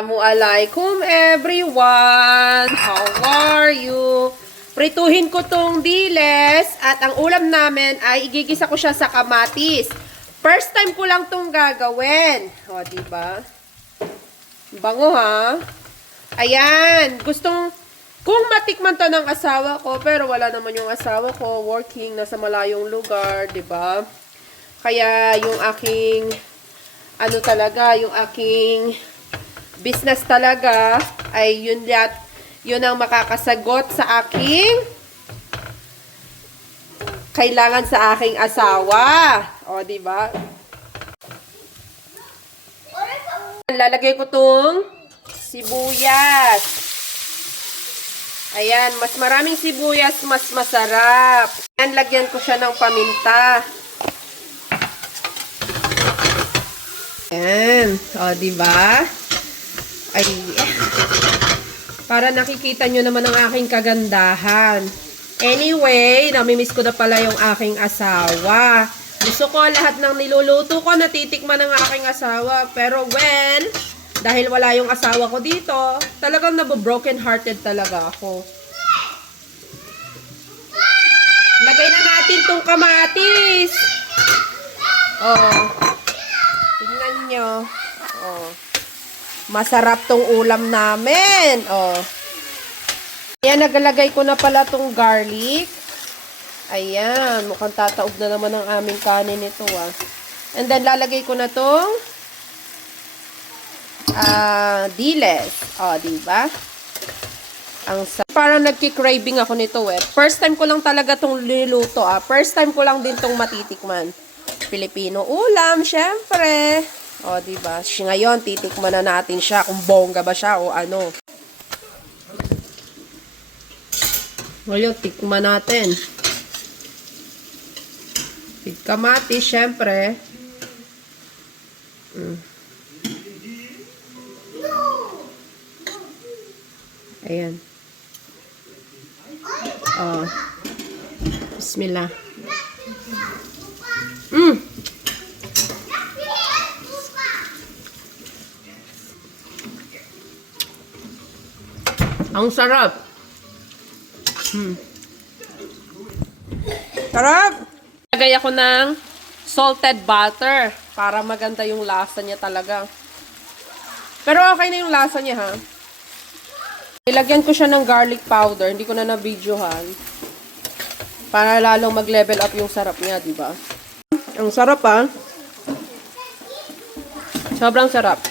Assalamualaikum everyone! How are you? Prituhin ko tong diles at ang ulam namin ay igigisa ko siya sa kamatis. First time ko lang tong gagawin. O, diba? Bango ha? Ayan. Kung matikman to ng asawa ko, pero wala naman yung asawa ko, working, nasa malayong lugar, diba? Kaya yung aking, yung aking business talaga ay yun ang makakasagot sa aking kailangan sa aking asawa. O, diba? Lalagay ko tong sibuyas. Ayan, mas maraming sibuyas, mas masarap. Ayan, lagyan ko siya ng paminta. Ayan. O, diba? Ay, para nakikita nyo naman ang aking kagandahan. Anyway, namimiss ko na pala yung aking asawa. Gusto ko lahat ng niluluto ko natitikman ng aking asawa. Pero dahil wala yung asawa ko dito, talagang nabo-broken hearted talaga ako. Lagay na natin tong kamatis. Oh. Tingnan nyo. Oh. Masarap tong ulam namin. Oh. Ayan, nagalagay ko na pala tong garlic. Ayan, mukhang tataob na naman ang aming kanin ito, ah. And then, lalagay ko na tong diles. Oh, diba? Parang nagki-craving ako nito, eh. First time ko lang talaga tong niluto, ah. First time ko lang din tong matitikman. Filipino ulam, syempre. O, diba? Ngayon, titikman na natin siya kung bongga ba siya o ano. Ngayon, tikman natin. With kamatis, syempre. Ayan. Oh. Bismillah. Ang sarap. Sarap! Lagay ako ng salted butter para maganda yung lasa niya talaga. Pero okay na yung lasa niya, ha? Ilagyan ko siya ng garlic powder. Hindi ko na na-videohan. Para lalong mag-level up yung sarap niya, diba? Ang sarap, ha? Sobrang sarap.